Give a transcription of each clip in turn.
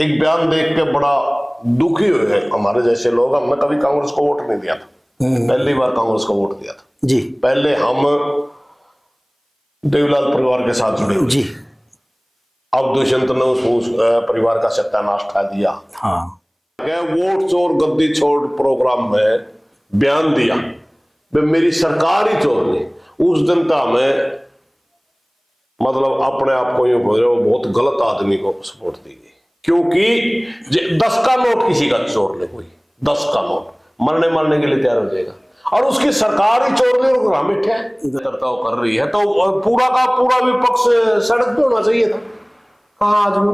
एक बयान देख के बड़ा दुखी हुए हैं हमारे जैसे लोग। हमने कभी कांग्रेस को वोट नहीं दिया था, पहली बार कांग्रेस को वोट दिया था जी। पहले हम देवीलाल परिवार के साथ जुड़े हुए जी। अब दुष्यंत ने उस परिवार का सत्यानाश ठा दिया। हाँ। वोट चोर गद्दी छोड़ प्रोग्राम में बयान दिया, वे मेरी सरकार ही चोर ली। उस दिन तो हमें मतलब अपने आप को यूं बोल रहे हो बहुत गलत आदमी को सपोर्ट दी गई, क्योंकि 10 का नोट किसी का चोर ले, कोई 10 का नोट मरने के लिए तैयार हो जाएगा और उसकी सरकार ही चोर ले और हम बैठे कर रही है। तो पूरा का पूरा विपक्ष सड़क पे होना चाहिए था। कहाँ आदमी,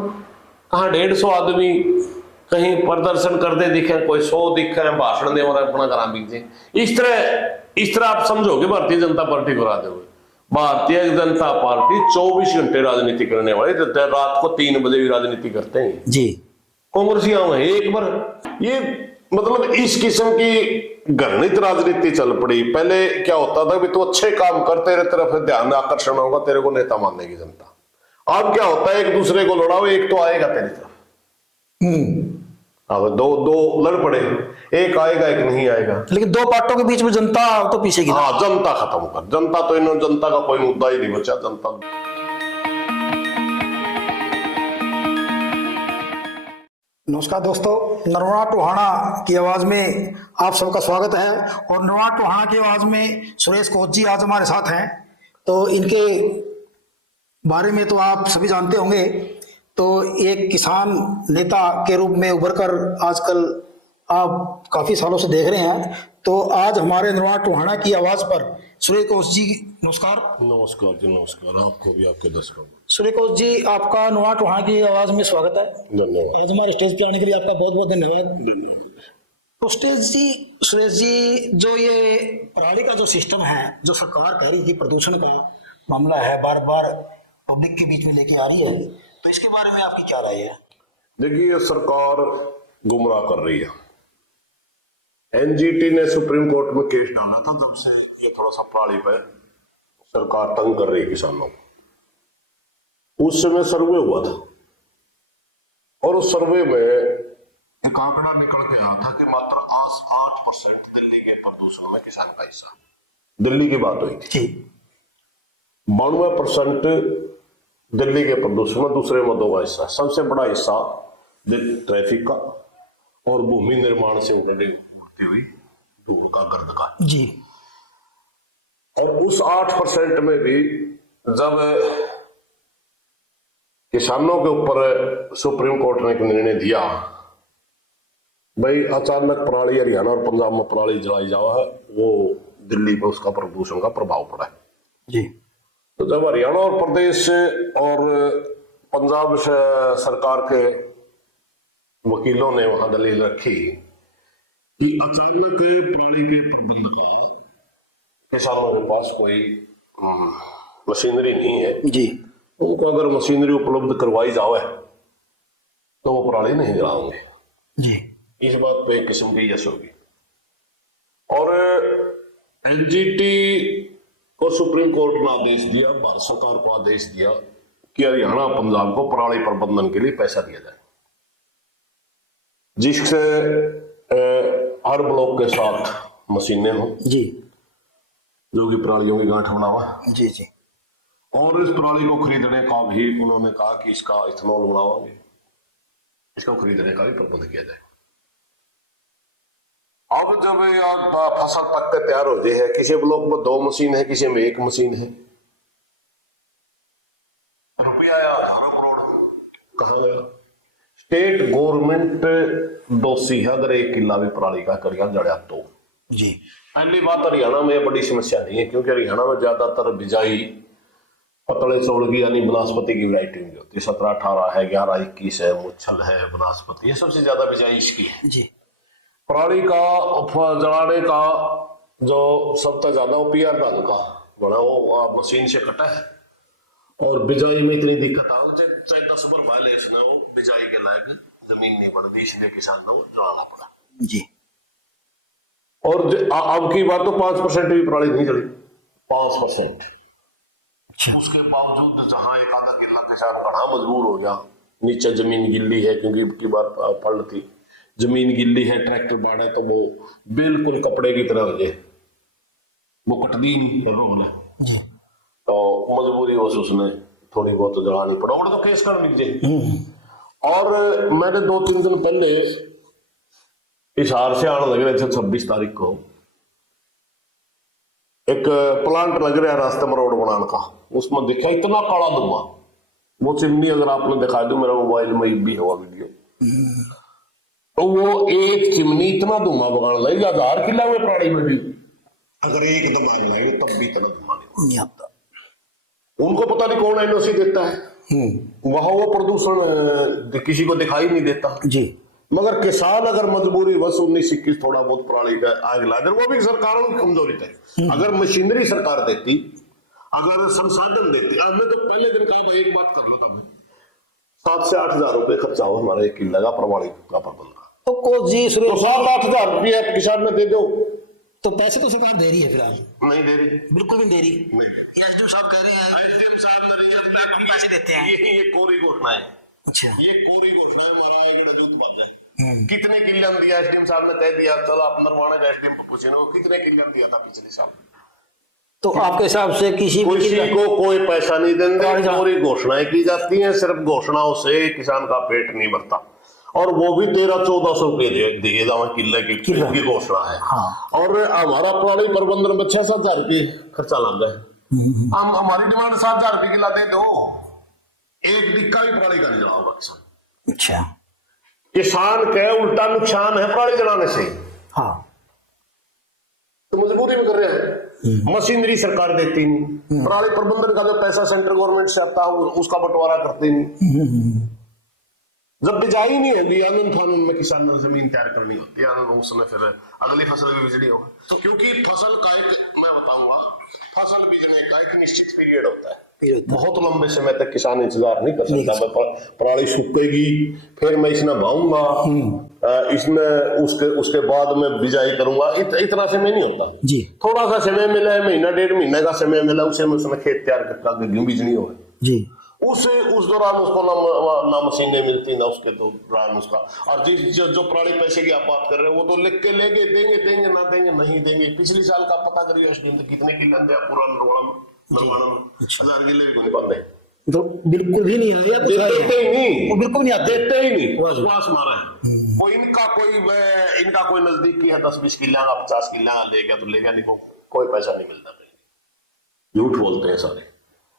कहाँ 150 आदमी कहीं प्रदर्शन करते दिखे, कोई 100 दिखे, भाषण दे और अपना करा बीजे। इस तरह आप समझोगे भारतीय जनता पार्टी को राते हुए। भारतीय जनता पार्टी 24 घंटे राजनीति करने वाले, रात को 3 बजे भी राजनीति करते हैं जी। कांग्रेस यहाँ है एक बार। ये मतलब इस किस्म की घृणित राजनीति चल पड़ी। पहले क्या होता था भी तो अच्छे काम करते रहे, तरफ ध्यान आकर्षण होगा, तेरे को नेता मानेगी जनता। अब क्या होता है, एक दूसरे को लड़ाओ, एक तो आएगा तेरी तरफ। अब दो लड़ पड़े, एक आएगा एक नहीं आएगा, लेकिन दो पार्टियों के बीच में जनता तो पीछे की। हाँ, जनता खत्म कर, जनता तो इन्होंने, जनता का कोई मुद्दा ही नहीं बचा। जनता नमस्कार दोस्तों, नरवाना टोहाना की आवाज में आप सबका स्वागत है। और नरवाना टोहाना की आवाज में सुरेश कोच जी आज हमारे साथ हैं। तो इनके बारे में तो आप सभी जानते होंगे। तो एक किसान नेता के रूप में उभर कर आजकल आप काफी सालों से देख रहे हैं। तो आज हमारे नरवाना टोहाना की आवाज पर सुरेश कोच जी नमस्कार। नमस्कार जी, नमस्कार आपको भी, आपके दर्शकों को। सुरेश कोच जी, आपका नरवाना टोहाना की आवाज में स्वागत है। धन्यवाद। आज हमारे स्टेज पे आने के लिए आपका बहुत बहुत धन्यवाद। तो सुरेश जी, जो ये पराली का जो सिस्टम है, जो सरकार कह रही थी प्रदूषण का मामला है, बार बार पब्लिक के बीच में लेके आ रही है, तो इसके बारे में आपकी क्या राय है? देखिए, ये सरकार गुमराह कर रही है। एनजीटी ने सुप्रीम कोर्ट में केस डाला था, तब से ये थोड़ा सा पराली पे सरकार तंग कर रही है किसानों को। उस समय सर्वे हुआ था और उस सर्वे में एक आंकड़ा निकल के आया था कि मात्र 8% दिल्ली के प्रदूषण में किसान का हिस्सा। दिल्ली की बात हुई थी। 92% दिल्ली के प्रदूषण में दूसरे मदों का हिस्सा। सबसे बड़ा हिस्सा ट्रैफिक का और भूमि निर्माण से उड़ती हुई धूल का, गर्द का जी। और उस 8% में भी जब किसानों के ऊपर सुप्रीम कोर्ट ने एक निर्णय दिया, भाई अचानक पराली हरियाणा और पंजाब में पराली जलाई जावा है, वो दिल्ली पर उसका प्रदूषण का प्रभाव पड़ा है जी। तो जब हरियाणा और प्रदेश और पंजाब से सरकार के वकीलों ने वहां दलील रखी कि अचानक पराली के प्रबंध का किसानों के पास कोई मशीनरी नहीं है जी। उनको अगर मशीनरी उपलब्ध करवाई जावे तो वो पराली नहीं जलाएंगे जी। इस बात पे एक किस्म की यश होगी। और एनजीटी को सुप्रीम कोर्ट ने आदेश दिया, भारत सरकार को आदेश दिया कि हरियाणा पंजाब को पराली प्रबंधन के लिए पैसा दिया जाए, जिससे हर ब्लॉक के साथ मशीनें हो जी। जो कि परालियों की गांठ बनावा। जी जी। और इस पराली को खरीदने का भी उन्होंने कहा कि इसका इथेनॉल बनावांगे, इसको खरीदने का भी प्रबंध किया जाए। अब जब फसल पक के तैयार हो जाए, किसी ब्लॉक में 2 मशीन है, किसी में 1 मशीन है, रुपया या हजारों करोड़ कहां गया? स्टेट गवर्नमेंट दोषी है अगर 1 किला भी पराली का करिया जड़िया तो जी। पहली बात, हरियाणा में बड़ी समस्या नहीं है क्योंकि हरियाणा में ज्यादातर बिजाई पतले चौड़ की यानी बनास्पति की वैरायटी में होती है। 17, 18 है, 11, 21 है, मुच्छल है, बनास्पति, ये सबसे ज्यादा बिजाई इसकी है। जी। पराली का जलाने का जो सबसे ज्यादा पीआर ढंग का बना वो मशीन से कटा है और बिजाई में इतनी दिक्कत आ चाहे 10 बार भाले इसने वो बिजाई के लायक जमीन नहीं बढ़ती, इसलिए किसान को जलाना पड़ा जी। और अब की बात तो 5% भी पराली नहीं जली, 5%। उसके बावजूद जहां एक आधा किला किसान घना मजबूर हो गया नीचे जमीन गिल्ली है क्योंकि की बार फल थी, जमीन गिल्ली है, ट्रैक्टर बाढ़ है, तो वो बिल्कुल कपड़े की तरह हो जाए, वो कटदी नहीं रोल है। जी। तो मजबूरी बस उसने थोड़ी बहुत जलानी पड़ा, और तो केस कर मिल जाए। और मैंने 2-3 दिन पहले हिसार से आने लग रहे थे 26 तारीख को, एक प्लांट लग रहा है रास्ते में रोड बनाने का, उसमें देखा इतना काला धुआं, वो चिमनी अगर आपने दिखा दो, मेरा मोबाइल में भी हुआ वीडियो, तो वो एक चिमनी इतना धुआं भगाने लगी, 1000 किला में प्राणी में भी अगर एक दम आग लगाएंगे तब भी इतना धुआं नहीं आता। उनको पता नहीं कौन एनओसी देता है, वहां वो प्रदूषण किसी को दिखाई नहीं देता जी। मगर किसान अगर मजबूरी बस 19-21 थोड़ा बहुत पराली का आग ला दे, वो भी सरकारों की कमजोरी थी। अगर मशीनरी सरकार देती, अगर संसाधन देती, मैं तो पहले दिन कहा भाई एक बात कर लो, तब 7 से 8 हजार रुपए खर्चा हो हमारा 1 किलो का प्रमाणित का प्रबंध का, तो को जी तो 7-8 हजार रुपये आप किसान ने दे दो, तो पैसे तो सरकार दे रही है फिलहाल? नहीं दे रही, बिल्कुल नहीं दे रही। नहीं। एसडीएम साहब कह रहे हैं एसडीएम साहब ने रिजल्ट में हम पैसे देते हैं। ये कोरी घोषणा है, अच्छा। ये कोरी घोषणा है, हमारा एक रजूत बात है। कितने किलियन दिया एसडीएम साहब ने तय दिया, चलो आप नरवाना का एसडीएम को पूछे ना, वो कितने किलियन दिया था पिछले साल? तो आपके हिसाब से किसी को कोई पैसा नहीं देंगे, कोरी घोषणाएं की जाती हैं, सिर्फ घोषणाओं से किसान का पेट नहीं भरता, और वो भी 1300-1400 रुपए दिए दाम किले की घोषणा है। हाँ। और हमारा पराली प्रबंधन में 6-7 हजार रुपये खर्चा लग गए, हम हमारी डिमांड 7 हजार रुपये किला दे दो, एक डिक्का भी पराली का नहीं जलाओगा किसान। अच्छा। किसान के उल्टा नुकसान है पराली जलाने से, हाँ। तो मजबूरी में कर रहे हैं। मशीनरी सरकार देती नहीं, पराली प्रबंधन का जो पैसा सेंट्रल गवर्नमेंट से आता है उसका बंटवारा करते नहीं। जब बिजाई नहीं होगी, आनंद फानंद में किसान ने जमीन तैयार करनी होती है, आनंद उसमें फिर अगली फसल भी बिजली होगा। तो क्योंकि फसल का एक, मैं बताऊंगा, फसल बीजने का एक निश्चित पीरियड होता है, बहुत लंबे समय तक किसान इंतजार नहीं कर सकता। मैं पराली सूखेगी, फिर मैं इसमें भाऊंगा, इसमें उसके बाद में बिजाई करूंगा, इतना समय नहीं होता जी। थोड़ा सा समय मिला है, 1-1.5 महीने का समय मिला, उसे में उसमें खेत तैयार करके गेहूं बीजनी हो जी। उस दौरान उसको ना मशीनें मिलती, ना उसके दौरान उसका, और जो पराली पैसे की आप बात कर रहे हो, वो तो लिख के लेंगे, देंगे ना देंगे नहीं देंगे। पिछले साल का पता करिए एसडीएम तो कितने किले दिया पूरा नरवाड़ा में 1000 किले भी नहीं बंद है, तो बिल्कुल भी नहीं आया, देते ही नहीं, वो बिल्कुल नहीं आते, देते ही नहीं, विश्वास मारा है। कोई इनका कोई नजदीकी है 10-20 किला का, 50 किला ले गया तो ले गया, नहीं कोई पैसा नहीं मिलता, झूठ बोलते हैं सारे।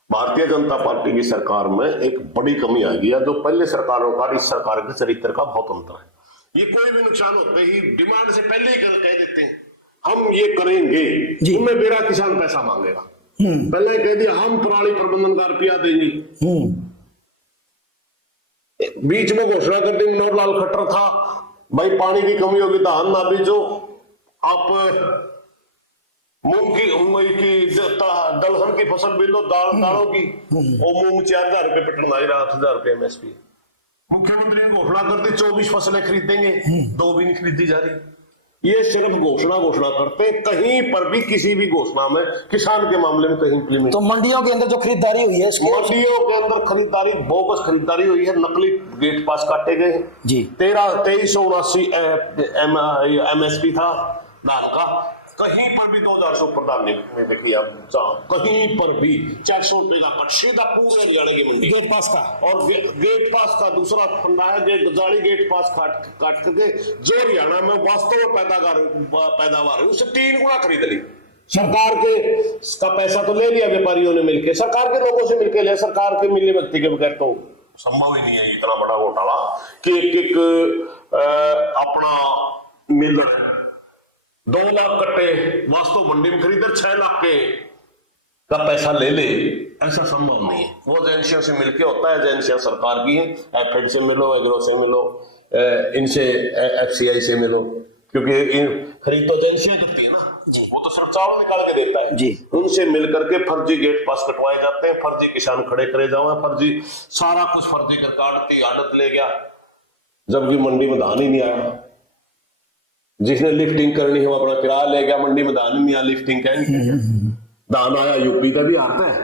भारतीय जनता पार्टी की सरकार में एक बड़ी कमी आ गई है, जो पहले सरकारों का इस सरकार के चरित्र का बहुत अंतर है। ये कोई भी नुकसान होते ही डिमांड से पहले ही कह देते हैं हम ये करेंगे, तुम्हें मेरा किसान पैसा मांगेगा, पहले ही कह दिया हम पराली प्रबंधन का रुपया देंगे। बीच में घोषणा कर दी, मनोहर लाल खट्टर था, भाई पानी की कमी होगी धान ना बीजो, आप मूंग की दलहन की फसल बीज लो, दालों की, वो मूंग 4000 रुपए पिटन आ रहा, 8000 रुपए एमएसपी। मुख्यमंत्री ने घोषणा कर दी 24 फसलें खरीदेंगे, 2 भी नहीं खरीदी जा रही। ये सिर्फ घोषणा करते, कहीं पर भी किसी भी घोषणा में किसान के मामले में कहीं इंप्लीमेंट। तो मंडियों के अंदर जो खरीदारी हुई है, मंडियों के अंदर खरीदारी बोगस खरीदारी हुई है, नकली गेट पास काटे गए जी। 2379 एमएसपी था धान का, कहीं पर भी 2000 से ऊपर दाम नहीं देखिए आप, कहीं पर भी 400 रुपए का कट सीधा पूरे हरियाणा की मंडी गेट पास का। और गेट पास का दूसरा फंडा है, गाड़ी गेट पास काट करके जो हरियाणा में वास्तव में पैदावार उससे 3 गुना खरीद ली। सरकार के का पैसा तो ले लिया व्यापारियों ने मिलकर, सरकार के लोगों से मिलकर लिया, सरकार के मिले व्यक्ति के बगैर तो संभव ही नहीं है इतना बड़ा घोटाला कि एक अपना मिल 2 लाख कट्टे वास्तव मंडी में खरीदे 6 लाख के का पैसा ले ले, ऐसा संभव नहीं है। वो एजेंसियों से मिलके होता है, एजेंसियां सरकार की हैं, एफएड से मिलो, एग्रो से मिलो, इनसे एफसीआई से मिलो, क्योंकि खरीद तो एजेंसियां करती है ना जी, वो तो सिर्फ चावल निकाल के देता है जी। उनसे मिल करके फर्जी गेट पास कटवाए जाते हैं, फर्जी किसान खड़े करे जाओ, फर्जी सारा कुछ फर्जी करके आड़त ले गया, जबकि मंडी में धान ही नहीं आया। जिसने लिफ्टिंग करनी है वो अपना किराया ले गया, मंडी में धान ही नहीं आया, लिफ्टिंग कहेंगे। दान आया यूपी का भी आता है,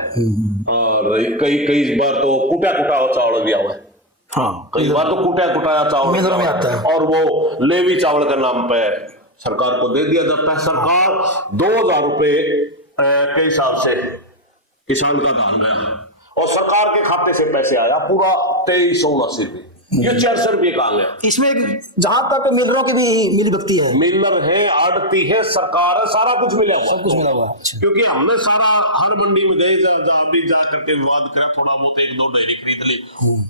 और कई बार तो कुटा चावल दिया हुआ है, हाँ, कई बार तो कुटाया चावल मिलों में आता है। और वो लेवी चावल के नाम पे सरकार को दे दिया जाता है। सरकार 2000 रुपए के हिसाब से किसान का दान गया और सरकार के खाते से पैसे आया पूरा 2379 रुपये। ये 400 रुपये कहाँ गया? इसमें जहां तक मिलरों की भी मिली भक्ति है, मिलर है, आड़ती है, सरकार है, सारा कुछ मिला हुआ, सब कुछ मिला हुआ है। अच्छा। क्योंकि हमने सारा हर मंडी में गए जहाँ भी जा करके विवाद करा, थोड़ा बहुत 1-2 डेयरी खरीद ली,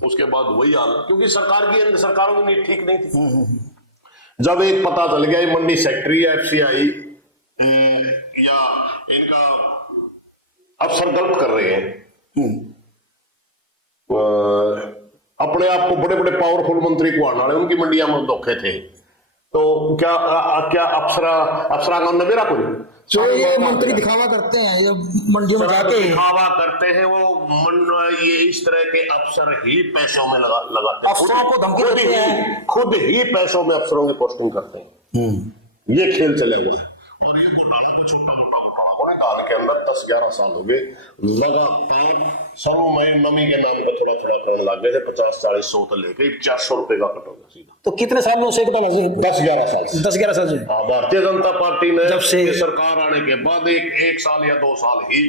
उसके बाद वही हाल, क्योंकि सरकारों की नीति ठीक नहीं थी। जब एक पता चल गया ये मंडी सेक्रेटरी FCI या इनका अफसर गलत कर रहे हैं, अपने आप को बड़े बड़े पावरफुल मंत्री को आना रहे, उनकी मंडियां में धोखे थे, तो क्या अफसरांगन ने मेरा कोई जो ये मंत्री दिखावा करते हैं, ये मंडियों में जाके दिखावा करते हैं, वो ये इस तरह के अफसर ही पैसों में लगाते हैं, अफसरों को धमकी देते हैं, खुद ही पैसों में अफसरों की पोस्टिंग करते हैं। ये खेल चलेगा। के अंदर 10-11 साल हो गए लगातार सर्वमय नमी के नाम पर थोड़ा करने लग गए थे। 50-40-100 तो लेके 400 रुपए का कट हो गया सीधा। तो कितने साल में उसे 10-11 साल से 10-11 साल से भारतीय जनता पार्टी ने जब से सरकार आने के बाद एक साल या 2 साल ही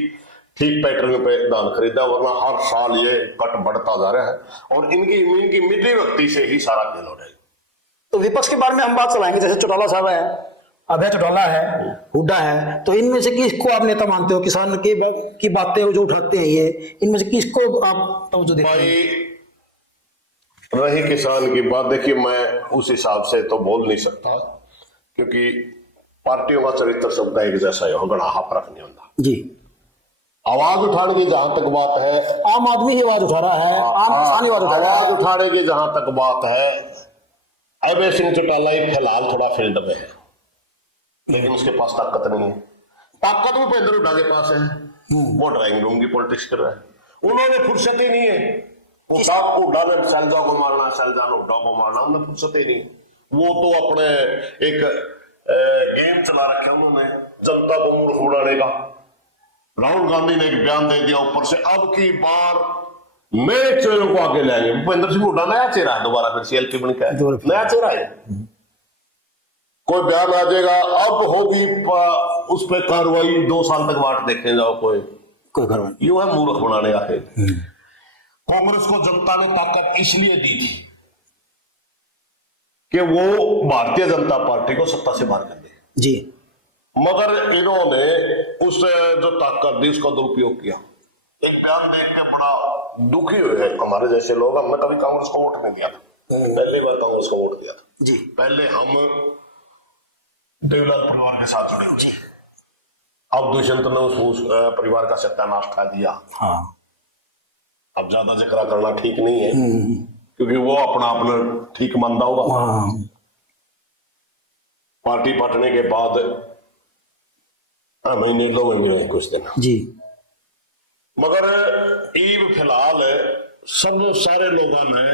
ठीक पैटर्न पे धान खरीदा, वरना हर साल ये कट बढ़ता जा रहा है और इनकी मिली व्यक्ति से ही सारा खेल हो रहा है। तो विपक्ष के बारे में हम बात चलाएंगे, जैसे चौटाला साहब है, अभय चौटाला है, हुड्डा है, तो इनमें से किसको आप नेता मानते हो? किसान की बातें जो उठाते हैं ये, इनमें से किसको आप तवज्जो देते हैं? रही किसान की बात, देखिए मैं उस हिसाब से तो बोल नहीं सकता, क्योंकि पार्टियों का चरित्र सबका एक जैसा है, गणा फर्क नहीं होता जी। आवाज उठाने की जहां तक बात है, आम आदमी ही आवाज उठा रहा है, आम किसान ही आवाज उठा रहा है। आवाज उठाने की जहां तक बात है, अभय सिंह चौटाला ही फिलहाल थोड़ा फील्ड में है, लेकिन उसके पास ताकत नहीं है। ताकत भी भूपेंद्र हुड्डा के पास है, वो ड्राइंग रूम की पॉलिटिक्स कर रहा है, उन्होंने फुर्सत ही नहीं है। हुड्डा ने शैलजा को मारना, शैलजा ने हुड्डा को मारना, उन्हें फुर्सत ही नहीं। वो तो अपने एक गेम चला रखे उन्होंने जनता को मूर्ख उड़ाने का। राहुल गांधी ने एक बयान दे दिया ऊपर से, अब की बार नए चेहरों को आगे लाएंगे। भूपेंद्र सिंह हुड्डा नया चेहरा है, दोबारा फिर CLP बन के नया चेहरा है, कोई बयान आ जाएगा, अब होगी उस पर कार्रवाई, 2 साल तक वाट देखे जाओ, कोई कार्रवाई। यूं है मूर्ख बनाने का खेल। कांग्रेस को जनता ने ताकत इसलिए दी थी कि वो भारतीय जनता पार्टी को सत्ता से बाहर कर दे जी, मगर इन्होंने उस जो ताकत दी उसका दुरुपयोग किया। एक बयान देख के बड़ा दुखी हुए हैं हमारे जैसे लोग। हमने कभी कांग्रेस को वोट नहीं दिया था, पहली बार कांग्रेस को वोट दिया था जी। पहले हम देवलाल परिवार के साथ जुड़े जी, अब दुष्यंत ने उस परिवार का सत्यानाश कर दिया। हाँ, अब ज्यादा जिक्र करना ठीक नहीं है, क्योंकि वो अपना ठीक मानता होगा। हाँ। पार्टी पटने के बाद महीने 2 महीने रहे कुछ दिन जी, मगर ईब फिलहाल सब सारे लोगों ने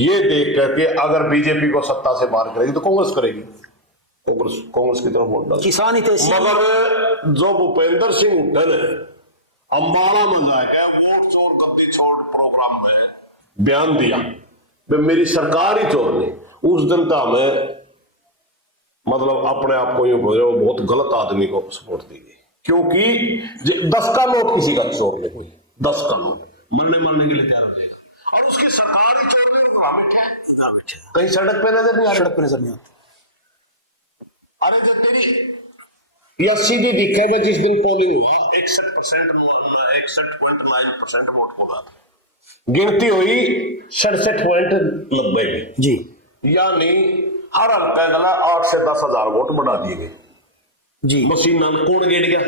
ये देख करके अगर बीजेपी को सत्ता से बाहर करेगी तो कांग्रेस करेगी, कांग्रेस की तरफ वोट डाल। किसान ही थे, मगर जो भूपेंद्र सिंह हुड्डा ने अम्बाला में जाके वोट चोर गद्दी छोड़ प्रोग्राम में बयान दिया, मेरी सरकार ही चोर नहीं, उस दिन का हमें मतलब अपने आप को यूं बोल रहे, वो बहुत गलत आदमी को सपोर्ट दी गई, क्योंकि 10 का नोट किसी का चोर नहीं, कोई 10 का नोट मरने के लिए तैयार हो जाएगा, और उसकी सरकार ही चोर नहीं, बैठे कहीं सड़क पे नजर नहीं आ रही, सड़क पे नजर नहीं आती। अरे जब तेरी या सीधी दिखा में जिस दिन पोलिंग हुआ 61.9% वोट पोला था, गिनती हुई 67.90 जी, यानी हर हल्का गला 8 से 10 हजार वोट बढ़ा दिए गए जी। मशीन कौन गिर गया?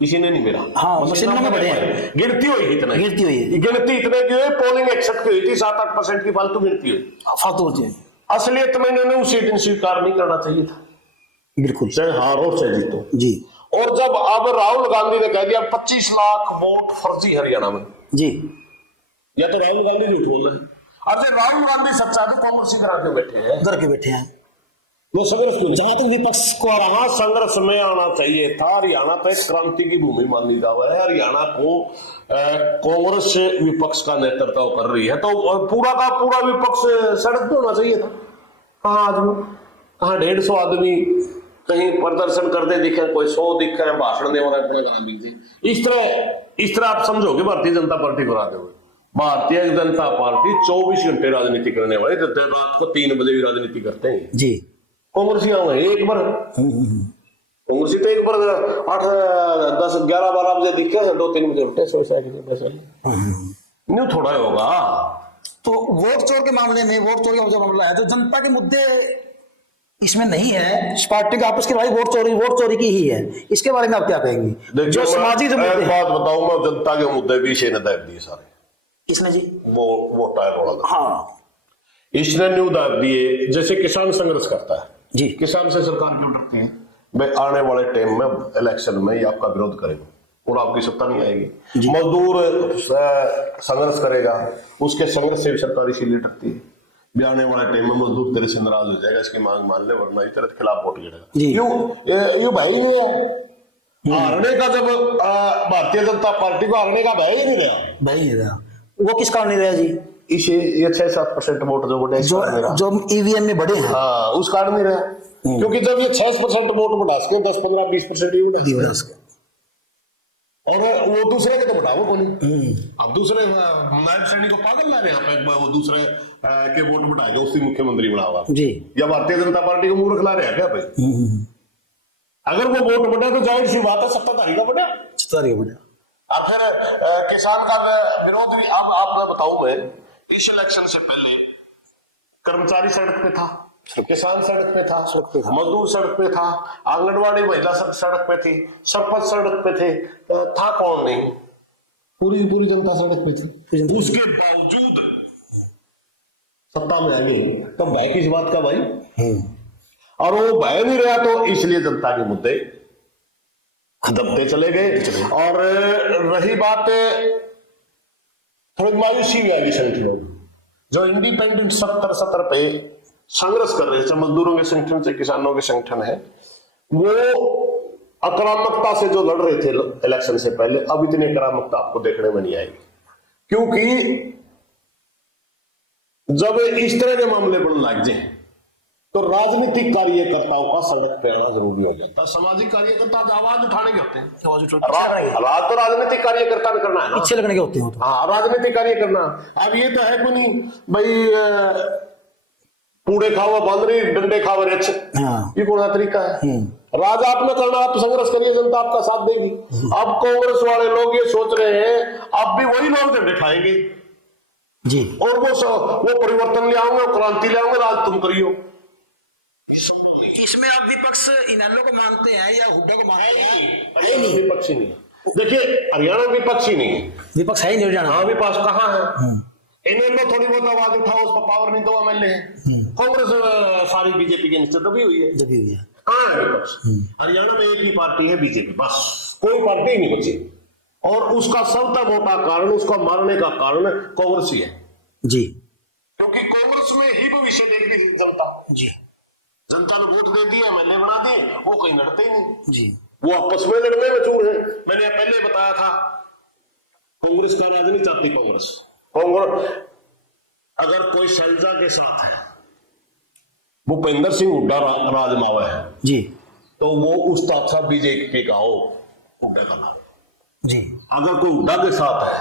किसी ने नहीं मेरा। हाँ, मशीन में बढ़े हैं, गिनती हुई इतना, गिनती इतने की हुई, पोलिंग 61 की हुई थी, 7-8% की फालतू गिनती हुई, फालतू होती है। असलियत में इन्होंने उसी दिन स्वीकार नहीं करना चाहिए था, बिल्कुल, चाहे हारो चाहे जीतो जी। और जब अब राहुल गांधी ने कह दिया 25 लाख वोट फर्जी हरियाणा में जी, या तो राहुल गांधी झूठ बोल रहे हैं, और जब राहुल गांधी सच्चा तो कांग्रेस करा के बैठे हैं, वो संघर्ष में जहां तक विपक्ष को वहां संघर्ष में आना चाहिए था। हरियाणा तो एक क्रांति की भूमि मानी जावा है। हरियाणा को कांग्रेस विपक्ष का नेतृत्व कर रही है, तो पूरा का पूरा विपक्ष सड़क पे होना चाहिए था। कहाँ आदमी, कहाँ 150 आदमी कहीं प्रदर्शन करते दिखे, कोई 100 दिखे, भाषण दे वाले अपने ग्रामीण जी। इस तरह आप समझोगे भारतीय जनता पार्टी को आते हुए। भारतीय जनता पार्टी 24 घंटे राजनीति करने वाली, रात को 3 बजे भी राजनीति करते हैं जी। कांग्रेसी एक बार कांग्रेसी तो एक बार 8, 10, 11, 12 बजे दिखे, 2-3 बजे उठे। न्यू थोड़ा होगा। तो वोट चोर के मामले में, वोट चोरी का जो मामला है, तो जनता के मुद्दे इसमें नहीं है। इस पार्टी का आपस की लड़ाई वोट चोरी की ही है। इसके बारे में आप क्या कहेंगे? जो सामाजिक एक बात बताऊं मैं, जनता के मुद्दे भी इसे ने दाब दिए सारे। किसने जी? वो टायर वाला। हाँ, इसने न्यू दाब दिए। जैसे किसान संघर्ष करता है जी, किसान से सरकार क्यों डरती है? भाई आने वाले टाइम में इलेक्शन में ये आपका विरोध करेगा और आपकी सत्ता नहीं आएगी। मजदूर संघर्ष करेगा, उसके संघर्ष से भी सरकार इसीलिए डरती है। भी आने वाले टाइम में मजदूर तेरे से नाराज हो जाएगा, इसकी मांग मान ले, वरना ही तेरे खिलाफ वोट गिरेगा। यू भाई नहीं है हारने का। जब भारतीय जनता पार्टी को हारने का भय ही नहीं रहा। वो किस कारण नहीं रहा जी? इसे ये 6-7% वोट जो बढ़े, जो ईवीएम में बढ़े हैं, हाँ, उस कारण नहीं रहा। क्योंकि जब ये 6% वोट बढ़ा सके, 10, 15, 20% ही बढ़ा सके, और वो दूसरे के तो बढ़ाओ को नहीं। अब दूसरे नायब सैनिक को पागल ला रहे हैं, वो दूसरे के वोट बढ़ा के उससे मुख्यमंत्री बनावा जी, या भारतीय जनता पार्टी को मूर्ख ला रहे हैं क्या भाई? अगर वो वोट बढ़ा तो जाहिर सी बात है सत्ताधारी का बढ़ा। और फिर किसान का विरोध भी। अब आप बताऊं मैं, इस इलेक्शन से पहले कर्मचारी सड़क पे था, किसान सड़क पे था, मजदूर सड़क पे था, आंगनबाड़ी महिला सड़क पे थी, सरपंच सड़क पे थे, था कौन नहीं? पूरी जनता सड़क पे थी। उसके बावजूद सत्ता में आई तो भय किस बात का भाई? और वो भय नहीं रहा, तो इसलिए जनता के मुद्दे दबते चले गए। और रही बात थोड़ी मायूसी भी आई संगठनों जो इंडिपेंडेंट 70 पे संघर्ष कर रहे थे, मजदूरों के संगठन से किसानों के संगठन है, वो आक्रामकता से जो लड़ रहे थे इलेक्शन से पहले, अब इतनी आक्रामकता आपको देखने में नहीं आएगी। क्योंकि जब इस तरह के मामले बढ़ने लग जाए तो राजनीतिक कार्यकर्ताओं का सड़क पे आना जरूरी हो जाता है। सामाजिक कार्यकर्ता आवाज उठाने के होते हैं, तो राजनीतिक कार्यकर्ता ने करना है ना, पीछे लगने के होते हैं। हाँ, राजनीतिक कार्य करना। अब ये तो है कोई नहीं भाई, पूड़े खावा बांदरी, डंडे खावा रेच, ये कौन सा तरीका है? राज आपने करना, आप संघर्ष करिए, जनता आपका साथ देगी। अब कांग्रेस वाले लोग ये सोच रहे हैं अब भी वही लोग डंडे खाएंगे जी, और वो परिवर्तन ले आओगे, क्रांति ले आओगे, राज तुम करियो। इसमें आप विपक्ष इनेलो को मानते हैं या हुड्डा को मानते हैं? नहीं, विपक्षी नहीं। देखिए हरियाणा विपक्षी नहीं है, विपक्ष है ही नहीं हरियाणा। हाँ, विपक्ष कहाँ है? इन्हें थोड़ी बहुत आवाज उठाओ, उस पर पावर नहीं, 2 MLA है। कांग्रेस सारी बीजेपी के नीचे दबी हुई है। कहाँ है विपक्ष? हरियाणा में एक ही पार्टी है, बीजेपी, बस, कोई पार्टी ही नहीं बची। और उसका सबसे मोटा कारण, उसका मारने का कारण कांग्रेस ही है जी, क्योंकि कांग्रेस में ही भविष्य देखती थी जनता जी। जनता ने वोट दे दिए, MLA बना दिए, वो कहीं लड़ते ही नहीं जी, वो आपस में लड़ने में चूर है। मैंने पहले बताया था, कांग्रेस का राज नहीं चाहती। कांग्रेस अगर कोई शैलजा के साथ है, भूपेंद्र सिंह हुड्डा राजमावा है जी, तो वो उसका अच्छा बीजेपी का हो, हुड्डा का नाम जी। अगर कोई हुड्डा के साथ है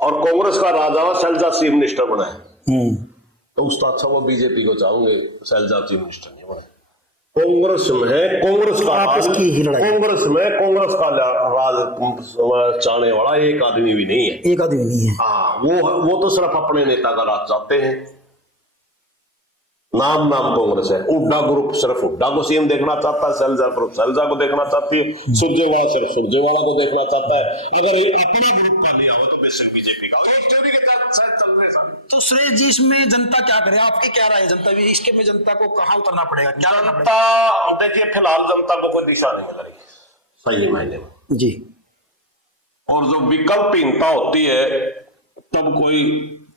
और कांग्रेस का राजा शैलजा चीफ मिनिस्टर बना है तो उसका अच्छा वो बीजेपी को चाहोगे, शैलजा चीफ मिनिस्टर नहीं बने। कांग्रेस में कांग्रेस का राज चाहने वाला एक आदमी भी नहीं है। हाँ, वो तो सिर्फ अपने नेता का राज चाहते हैं। नाम कांग्रेस है। हुड्डा ग्रुप सिर्फ हुड्डा को सीएम देखना चाहता है, शैलजा ग्रुप शैलजा को देखना चाहती है, सुरजेवाला सिर्फ सुरजेवाला को देखना चाहता है। अगर अपना ग्रुप का लिया हो तो बेशक बीजेपी का चल रहे हैं। तो सुरेश जी, इसमें जनता क्या करे? आपकी क्या राय है? जनता भी इसके में जनता को कहाँ उतरना पड़ेगा? क्या जनता, देखिए फिलहाल जनता को कोई दिशा नहीं मिल रही सही मायने में जी। और जो विकल्पहीनता होती है तब कोई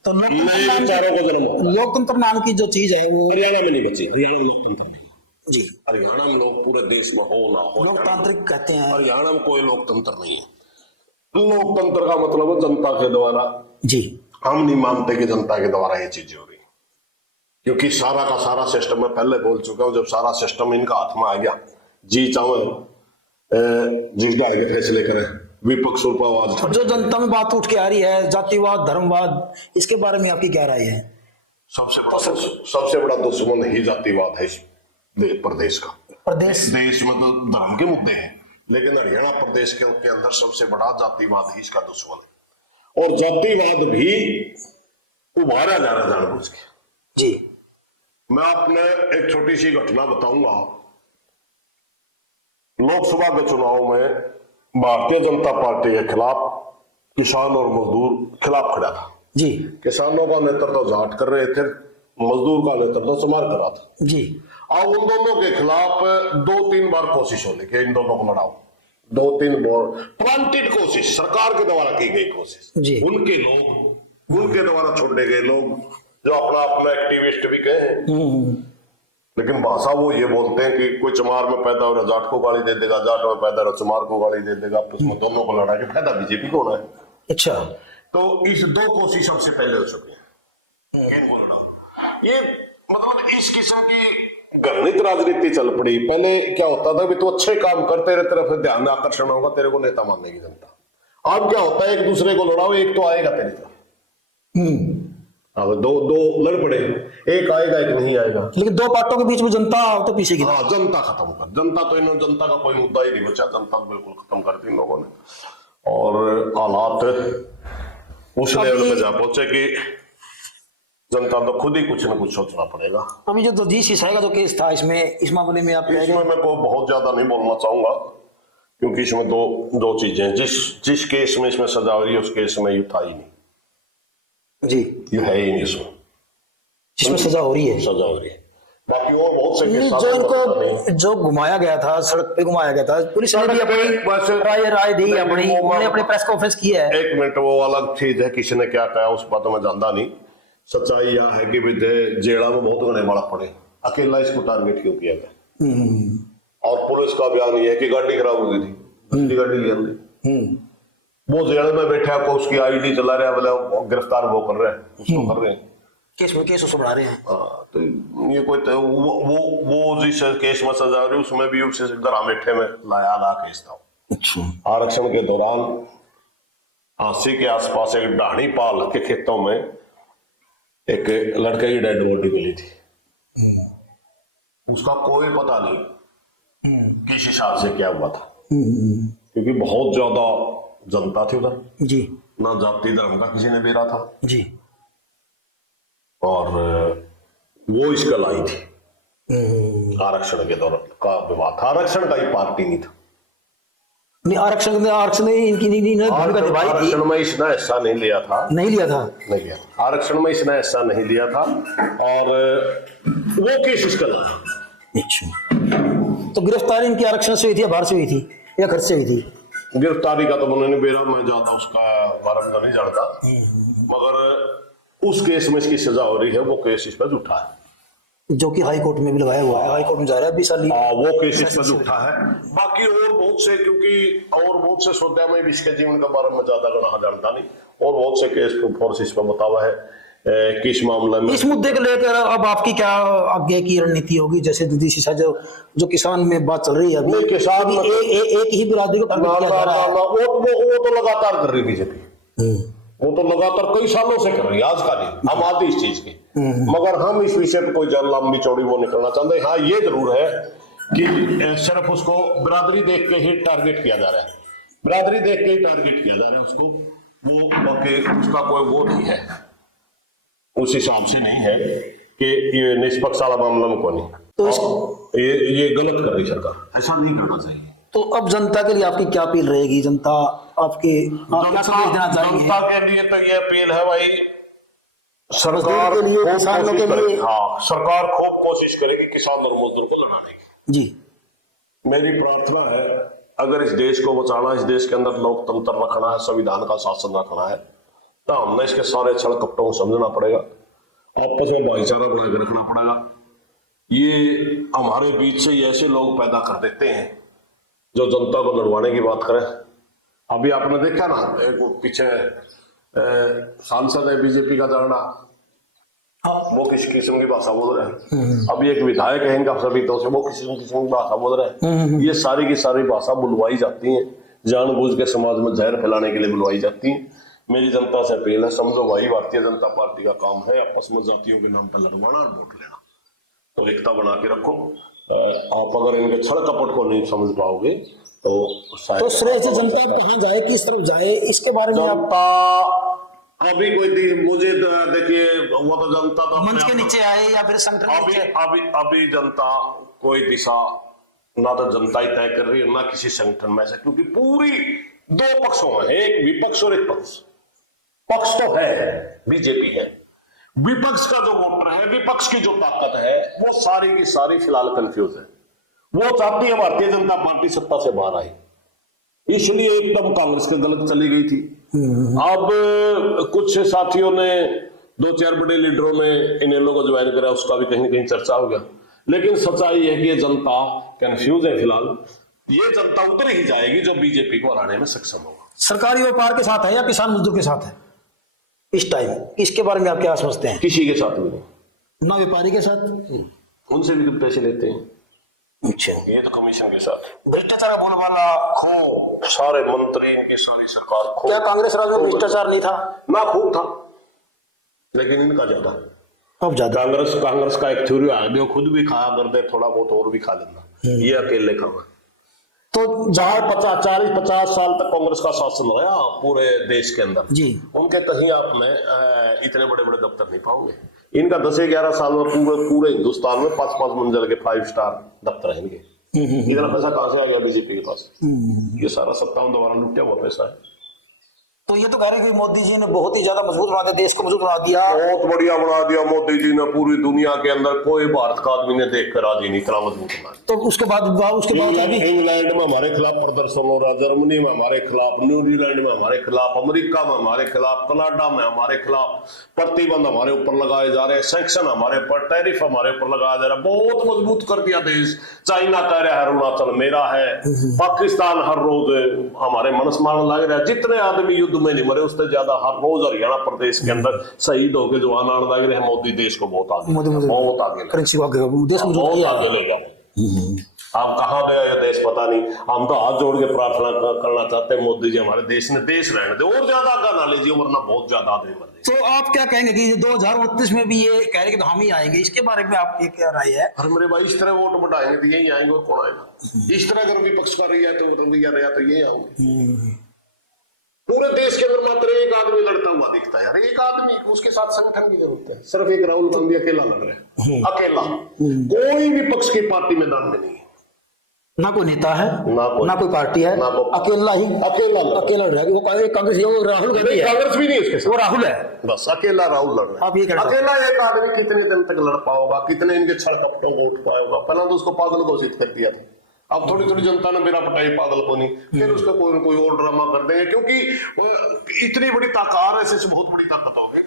तो लोकतंत्र नाम की जो चीज है वो हरियाणा में नहीं बची। हरियाणा में लोकतंत्र नहीं, जी। हरियाणा में लोग पूरे देश में हो ना हो, लोकतांत्रिक कहते हैं। हरियाणा में कोई लोकतंत्र नहीं है। लोकतंत्र का मतलब है जनता के द्वारा। जी। हम नहीं मानते कि जनता के द्वारा ये चीजें हो रही, क्योंकि सारा का सारा सिस्टम मैं पहले बोल चुका हूं, जब सारा सिस्टम इनका हाथ में आ गया, जी चावल जी डाल के फैसले करें, विपक्ष पर आवाज। और जो जनता में बात उठ के आ रही है जातिवाद धर्मवाद, इसके बारे में आपकी क्या राय है? सबसे बड़ा दुश्मन ही जातिवाद है इस प्रदेश का। प्रदेश देश में तो धर्म के मुद्दे हैं, लेकिन हरियाणा प्रदेश के अंदर सबसे बड़ा जातिवाद ही इसका दुश्मन है। और जातिवाद भी उभारा जा रहा जानबूझ के। जी। मैं आपने एक छोटी सी घटना बताऊंगा। लोकसभा के चुनाव में भारतीय जनता पार्टी के खिलाफ किसान और मजदूर खिलाफ खड़ा था। जी। किसानों का नेतृत्व जाट कर रहे थे, मजदूर का नेतृत्व चमार कर रहा था। जी। अब उन दोनों के खिलाफ 2-3 बार कोशिश होने की, इन दोनों को लड़ाओ, 2-3 बार प्लांटेड कोशिश, सरकार के द्वारा की गई कोशिश। जी। उनके लोग, उनके द्वारा छोड़े गए लोग जो अपना अपना एक्टिविस्ट भी कहे, लेकिन भाषा वो ये बोलते हैं कि कोई चमार में पैदा हो रहा जाट को गाली दे देगा, जाट में पैदा हो रहा चमार को गाली दे देगा, आपस में दोनों को लड़ा के फायदा बीजेपी को होना है। अच्छा। तो इस 2 कोशिश सबसे पहले हो चुकी है। ये मतलब इस किस्म की घृणित राजनीति चल पड़ी। पहले क्या होता था, भी तो अच्छे काम करते रहे, तेरे फिर ध्यान आकर्षण होगा, तेरे को नेता मानेगी जनता। अब क्या होता है, एक दूसरे को लड़ाओ, एक तो आएगा तेरी तरफ। अब दो लड़ पड़े, एक आएगा एक नहीं आएगा, लेकिन 2 पार्टों के बीच में जनता तो पीछे की। हाँ, जनता खत्म कर, जनता तो इन्होंने, जनता का कोई मुद्दा ही नहीं बचा, जनता तो बिल्कुल खत्म कर दी इन लोगों ने। और हालात उस लेवल पे जा पहुंचे कि जनता तो खुद ही कुछ न कुछ सोचना पड़ेगा। अभी जो जी सिसाई का जो केस था, इसमें इस मामले में आप इसमें मैं को बहुत ज्यादा नहीं बोलना चाहूंगा, क्योंकि इसमें दो चीजें हैं। जिस केस में इसमें सजा हो रही है, उस केस में ये था ही नहीं। जी। ये है ही नहीं इसमें, जिसमें सजा हो रही है। सजा हो रही है। बाकी और बहुत से केस जो इनको जो घुमाया गया था, सड़क पे घुमाया गया था, पुलिस ने भी अपनी राय दी, अपने प्रेस कॉन्फ्रेंस की है। एक मिनट, वो अलग चीज है, किसी ने क्या कहा उस बात में जानता नहीं। सच्चाई यह है कि जेड़ा में बहुत घने बड़ा पड़े, अकेला इसको टारगेट क्यों किया गया? और पुलिस का बयान ये है कि गाड़ी खराब हो गई थी, गाड़ी ले आंदी, वो जेल में बैठा को उसकी आईडी चला रहा है, बोले गिरफ्तार वो कर रहे हैं, उसको कर रहे हैं, केस उसको बढ़ा रहे हैं। तो ये कोई तो वो जिस केस में सजा रही उसमें भी उसे घर बैठे में ला केस था। अच्छा। आरक्षण के दौरान आसी के आसपास एक ढाणी पाल के खेतों में एक लड़के की डेड बॉडी मिली थी। उसका कोई पता नहीं किस हिसाब से क्या हुआ था, क्योंकि बहुत ज्यादा जनता थी उधर। जी। ना जाति धर्म का किसी ने बेरा था। जी। और वो इसका लाई थी आरक्षण के दौरान का विवाद था। आरक्षण का ही पार्टी नहीं था। नहीं, आरक्षण में इनकी आरक्षण में इसने हिस्सा नहीं लिया था। नहीं लिया था। आरक्षण में इसने हिस्सा नहीं लिया था, और वो केस इसका लगा। अच्छा। तो गिरफ्तारी इनकी आरक्षण से हुई थी या बाहर से हुई थी या घर से हुई थी? गिरफ्तारी का तो मैंने बेरा, मैं ज्यादा उसका बारे में नहीं जानता, मगर उस केस में इसकी सजा हो रही है, वो केस इस पर झूठा है, जो कि हाई कोर्ट में भी लगाया हुआ है। हाई कोर्ट में जा रहा है 20 साल। वो केस इस पर झूठा है। बाकी और बहुत से, क्योंकि और बहुत से सौदा में भी इसके जीवन के बारे में ज्यादा गणा जानता नहीं, और बहुत से केस फोर्स इस पर बता हुआ है। किस मामले में, इस मुद्दे को लेकर अब आपकी क्या आगे की रणनीति होगी? जैसे दूधी सीसा जो किसान में बात चल रही है अभी, किसान एक ही बिरादरी को टारगेट किया जा रहा है। वो तो लगातार कर रही बीजेपी, वो तो लगातार कई सालों से कर रही है, आज का नहीं, हम आते इस चीज के, मगर हम इस विषय पर कोई लंबी चौड़ी वो नहीं करना चाहते। हाँ, ये जरूर है कि सिर्फ उसको बिरादरी देख के ही टारगेट किया जा रहा है, बिरादरी देख के ही टारगेट किया जा रहा है उसको, वो बाकी उसका कोई वो नहीं है, उस हिसाब से नहीं है कि ये निष्पक्ष वाला मामला में कौन है। तो ये गलत कर रही सरकार, ऐसा नहीं करना चाहिए। तो अब जनता के लिए आपकी क्या अपील रहेगी? जनता आपके क्या संदेश देना चाहेंगे? जनता के लिए तो ये अपील है भाई, सरकार के लिए, किसानों के लिए, हाँ, सरकार खूब कोशिश करेगी किसान और मजदूर को लड़ाने की। जी, मेरी प्रार्थना है, अगर इस देश को बचाना, इस देश के अंदर लोकतंत्र रखना है, संविधान का शासन रखना है, तो हमने इसके सारे छल कपटों को समझना पड़ेगा, आपस में भाईचारा बनाकर रखना पड़ेगा, ये हमारे बीच से ऐसे लोग पैदा कर देते हैं जो जनता को लड़वाने की बात करें। अभी आपने देखा ना, एक पीछे सांसद है बीजेपी का जाना, वो किस किस्म की भाषा बोल रहे हैं। अभी एक विधायक है इनका सभी तो से, वो किस किस्म की भाषा बोल रहे हैं। ये सारी की सारी भाषा बुलवाई जाती है, जानबूझ के समाज में जहर फैलाने के लिए बुलवाई जाती है। मेरी जनता से अपील है, समझो भाई भारतीय जनता पार्टी का काम है आपस में जातियों के नाम पर लड़वाना और वोट लेना, तो एकता बना के रखो। आप अगर इनके छल कपट को नहीं समझ पाओगे तो श्रेष्ठ जनता अब कहाँ जाए, किस तरफ जाए, इसके बारे में आप जनता अभी कोई मुझे देखिए, वो तो जनता तो मंच के नीचे आए या फिर संगठन के अभी नीचे? अभी जनता कोई दिशा ना तो जनता ही तय कर रही है ना किसी संगठन में से, क्योंकि पूरी दो पक्षों में, एक विपक्ष और एक पक्ष। पक्ष तो है बीजेपी है, विपक्ष का जो वोटर है, विपक्ष की जो ताकत है, वो सारी की सारी फिलहाल कंफ्यूज है। वो चाहती है भारतीय जनता पार्टी सत्ता से बाहर आई, इसलिए एकदम कांग्रेस के गलत चली गई थी। अब कुछ साथियों ने, दो चार बड़े लीडरों ने इन लोगों को ज्वाइन करा, उसका भी कहीं ना कहीं चर्चा हो गया। लेकिन सच्चाई है कि ये जनता कंफ्यूज है फिलहाल। ये जनता उधर ही जाएगी जो बीजेपी को हराने में सक्षम होगा। सरकारी व्यापार के साथ है या किसान मजदूर के साथ है इस टाइम? इसके बारे में आप क्या समझते हैं? किसी के साथ भी नहीं, ना व्यापारी के साथ, उनसे भी तो पैसे लेते हैं। अच्छा, ये तो कमीशन के साथ भ्रष्टाचार का बोलबाला खो, सारे मंत्री इनकी सारी सरकार खो। क्या कांग्रेस राज में भ्रष्टाचार नहीं था? ना खूब था, लेकिन इनका ज्यादा। अब ज्यादा। कांग्रेस का एक थ्योरी है, जो खुद भी खाया कर दे, थोड़ा बहुत और भी खा लेना, ये अकेले खावा। तो जहां 40-50 साल तक कांग्रेस का शासन रहा पूरे देश के अंदर जी, उनके कहीं आपने इतने बड़े बड़े दफ्तर नहीं पाओगे। इनका 10-11 साल में पूरे हिंदुस्तान में 5-5 मंजिल के 5 स्टार दफ्तर है इनके। इतना पैसा कहां से आ गया बीजेपी के पास? ये सारा सत्ताओं द्वारा लुटा हुआ पैसा है। तो ये तो कह रहे हैं कि मोदी जी ने बहुत ही ज्यादा मजबूत बना दिया, देश को मजबूत बना दिया, बहुत बढ़िया बना दिया मोदी जी ने। पूरी दुनिया के अंदर कोई भारत का आदमी ने देख कर राजी नहीं, इतना मजबूत बना। तो उसके बाद इंग्लैंड में हमारे खिलाफ प्रदर्शन हो रहा, जर्मनी में हमारे खिलाफ, न्यूजीलैंड में हमारे खिलाफ, अमेरिका में हमारे खिलाफ, कनाडा में हमारे खिलाफ प्रतिबंध हमारे ऊपर लगाए जा रहे हैं, सैंक्शन हमारे ऊपर, टैरिफ हमारे ऊपर लगाया जा रहा है। बहुत मजबूत कर दिया देश। चाइना कह रहा है अरुणाचल मेरा है, पाकिस्तान हर रोज हमारे मनस मारने लग रहा है। जितने आदमी युद्ध में नहीं मरे उससे ज्यादा हर रोज हरियाणा प्रदेश के अंदर शहीद होकर जवान आने लग रहे हैं। मोदी देश को बहुत आगे, बहुत आगे ले जाओ। आप कहाँ गया ये देश पता नहीं। हम तो हाथ जोड़ के प्रार्थना करना चाहते हैं, मोदी जी हमारे देश ने देश रहने दे, और ज्यादा आगे ना लीजिए, वरना बहुत ज्यादा आदमी मर जाएंगे। तो आप क्या कहेंगे कि 2029 में भी ये कह रहे कि तो हम ही आएंगे, इसके बारे में आपकी क्या राय है? अरे मेरे भाई, इस तरह वोट बढ़ाएंगे तो यही आएंगे, और कौन आएगा? इस तरह अगर विपक्ष का रही है तो रवैया रहा तो यही आऊंगे। पूरे देश के अंदर मात्र एक आदमी लड़ता हुआ दिखता है यार, एक आदमी, उसके साथ संगठन की जरूरत है। सिर्फ एक राहुल गांधी अकेला लड़ रहा है, अकेला। कोई विपक्ष की पार्टी मैदान में नहीं है, ना कोई नेता है, ना कोई पार्टी है, अकेला लड़ रहा है। वो कांग्रेस, राहुल गांधी है, कांग्रेस भी नहीं उसके साथ, वो राहुल है, बस अकेला राहुल लड़ रहा है। अकेला एक आदमी कितने दिन तक लड़ पाओगा, कितने इनके छड़ कपटों को उठ पाएगा? पहला तो उसको पागल घोषित कर दिया था, अब थोड़ी थोड़ी जनता ने मेरा पटाई पागल को नहीं, फिर उसका कोई ना कोई और ड्रामा कर देंगे, क्योंकि इतनी बड़ी ताकत, ऐसे बहुत बड़ी ताकत होगी,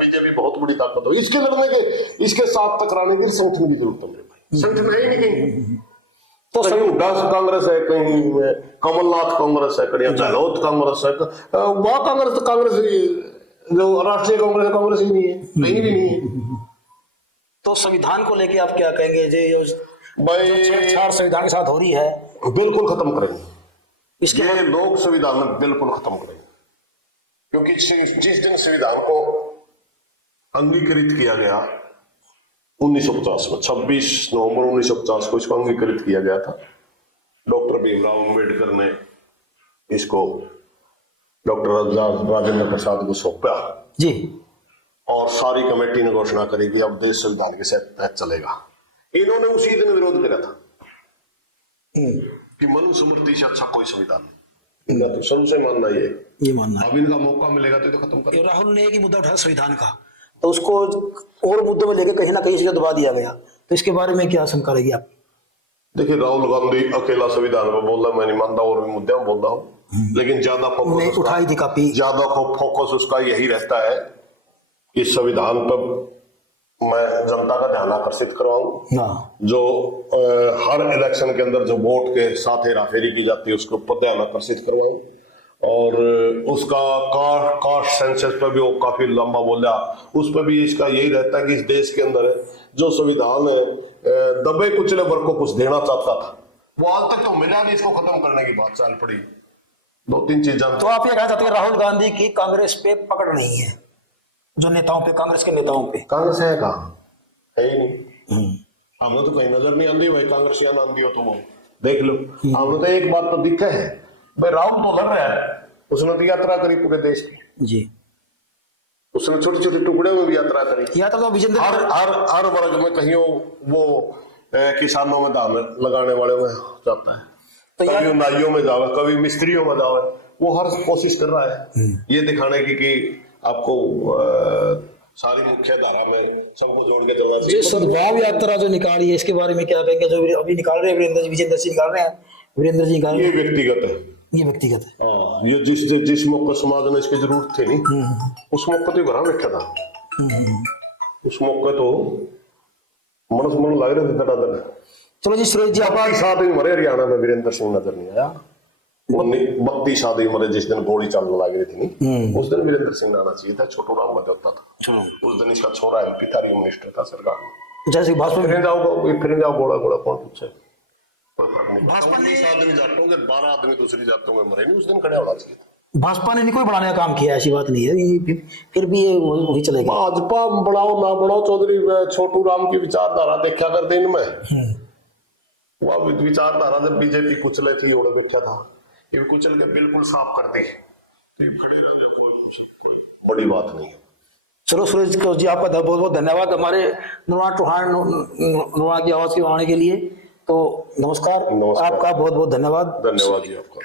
बीजेपी बहुत बड़ी ताकत हो। इसके लड़ने के, इसके साथ टकराने के लिए संगठन की जरूरत है मेरे भाई। संगठन है ही नहीं कहीं, तो कहीं हुड्डा कांग्रेस है, कहीं कमलनाथ कांग्रेस है, कहीं गहलोत कांग्रेस है, वह कांग्रेस जो राष्ट्रीय कांग्रेस है, कांग्रेस ही नहीं है, कहीं भी नहीं है। तो संविधान को लेके आप क्या कहेंगे? भाई छेड़छाड़ संविधान के साथ हो रही है, बिल्कुल खत्म करेंगे इसके ये लोग। संविधान में बिल्कुल खत्म करेंगे, क्योंकि जिस दिन संविधान को अंगीकृत किया गया 1950 में, 26 नवंबर 1950 को इसको अंगीकृत किया गया था। डॉक्टर भीमराव अम्बेडकर ने इसको डॉक्टर राजेंद्र प्रसाद को सौंपा जी, और सारी कमेटी ने घोषणा करी कि अब देश संविधान के तहत चलेगा। इन्होंने उसी दिन विरोध किया था कि मनुस्मृति से अच्छा कोई संविधान नहीं। इनका तो सबसे मानना ये मानना। अब इनका मौका मिलेगा तो खत्म कर। राहुल ने एक ही मुद्दा उठाया संविधान का, तो उसको और मुद्दों में लेकर कहीं ना कहीं से दबा दिया गया, तो इसके बारे में क्या शंका रहेगी आप? देखिए, राहुल गांधी अकेला संविधान पर बोल रहा, मैं नहीं मानता, और भी मुद्दे में बोल रहा हूँ, लेकिन ज्यादा फोकस उठाई थी काफी, ज्यादा फोकस उसका यही रहता है कि संविधान पर मैं जनता का ध्यान आकर्षित करवाऊं। हाँ जो हर इलेक्शन के अंदर जो वोट के साथ हेराफेरी की जाती है उसके ऊपर ध्यान आकर्षित करवाऊं। और उसका कास्ट सेंसस पर भी वो काफी लंबा बोला, उस पर भी इसका यही रहता है कि इस देश के अंदर जो संविधान दबे कुचले वर्ग को कुछ देना चाहता था वो आज तक तो मिला नहीं, इसको खत्म करने की बात चल पड़ी। 2-3 चीजें तो आप ये कहना चाहते हैं राहुल गांधी की कांग्रेस पे पकड़ नहीं है, जो नेताओं पे, कांग्रेस के नेताओं पे? कांग्रेस है कहाँ, है ही नहीं। हमें तो कहीं नजर नहीं आती भाई कांग्रेस या आंदी हो तो वो देख लो। हमें तो एक बात तो दिक्कत है भाई, राहुल तो लड़ रहा है, उसने तो यात्रा करी पूरे देश की जी, उसने छोटे छोटे टुकड़े में भी यात्रा करी। यात्रा तो विजेंद्र हर वर्ग में कहीं वो किसानों में दाम लगाने वाले में जाता है, तो कभी नाइयों में जावे, कभी मिस्त्रियों में जावे, वो हर कोशिश कर रहा है ये दिखाने की कि आपको सारी मुख्य धारा में सबको जोड़ के चलना ये चाहिए। सद्भाव यात्रा जो निकाली है इसके बारे में क्या कहेंगे? जो अभी निकाल रहे हैं विजेंद्र सिंह निकाल रहे हैं, वीरेंद्र जी निकाल रहे ये हैं, व्यक्तिगत है, ये व्यक्तिगत है। हाँ, ये जिस मौके समाज में इसकी जरूरत थी नहीं उस मौके तो भरा बैठा था, उस मौके तो मन लग रहे थे धड़ाधड़। चलो जी सुरेश जी, आप 32 आदमी मरे हरियाणा में, वीरेंद्र सिंह नजर नहीं आया। 32 आदमी मरे जिस दिन गोली चलने लग रही थी नहीं, उस दिन वीरेंद्र सिंह आना चाहिए था, छोटू राम बजौता था उस दिन, इसका छोरा एमपी था, मिनिस्टर था सरकार में। जैसे भाजपा में फिर जाओ गोला गोला कौन पूछे, भाजपा ने 19 आदमी जाटों के, 12 आदमी दूसरी जातों में मरे नहीं, उस दिन खड़े होना चाहिए था। भाजपा ने नहीं कोई बढ़ाने का काम किया, ऐसी बात नहीं है, ये फिर भी ये वही चलेगा। भाजपा बढ़ाओ ना बढ़ाओ, चौधरी छोटू राम की विचारधारा देखा कर दिन में, वह विचारधारा जब बीजेपी कुचले थी ओढ़े बैठा था, ये कुचल के बिल्कुल साफ कर दी, तो ये खड़े रह जाए, कोई बड़ी बात नहीं है। चलो सुरेश जी, आपका बहुत बहुत धन्यवाद हमारे नरवाना चौहान नरवाना की आवाज के आने के लिए। तो नमस्कार, नमस्कार। आपका बहुत बहुत धन्यवाद। धन्यवाद जी आपका।